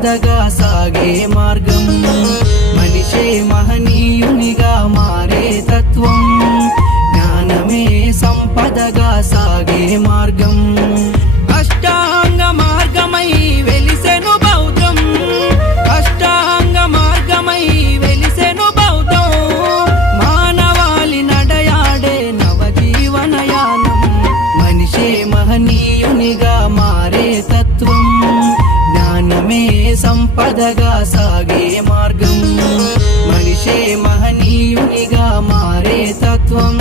సంపదగా సాగే మార్గం మనిషే మహనీయునిగా మారే తత్వం జ్ఞానమే సంపదగా సాగే మార్గం అష్టాంగ మార్గమై వెలిసెను బౌద్ధం అష్టాంగ మార్గమై వెలిసెను బౌద్ధం మానవాళి నడయాడే నవజీవనయానం మనిషే మహనీయునిగా మారే తత్వం జ్ఞానమే సంపదగా సాగే మార్గం మనిషే మహనీయునిగా మారే తత్వం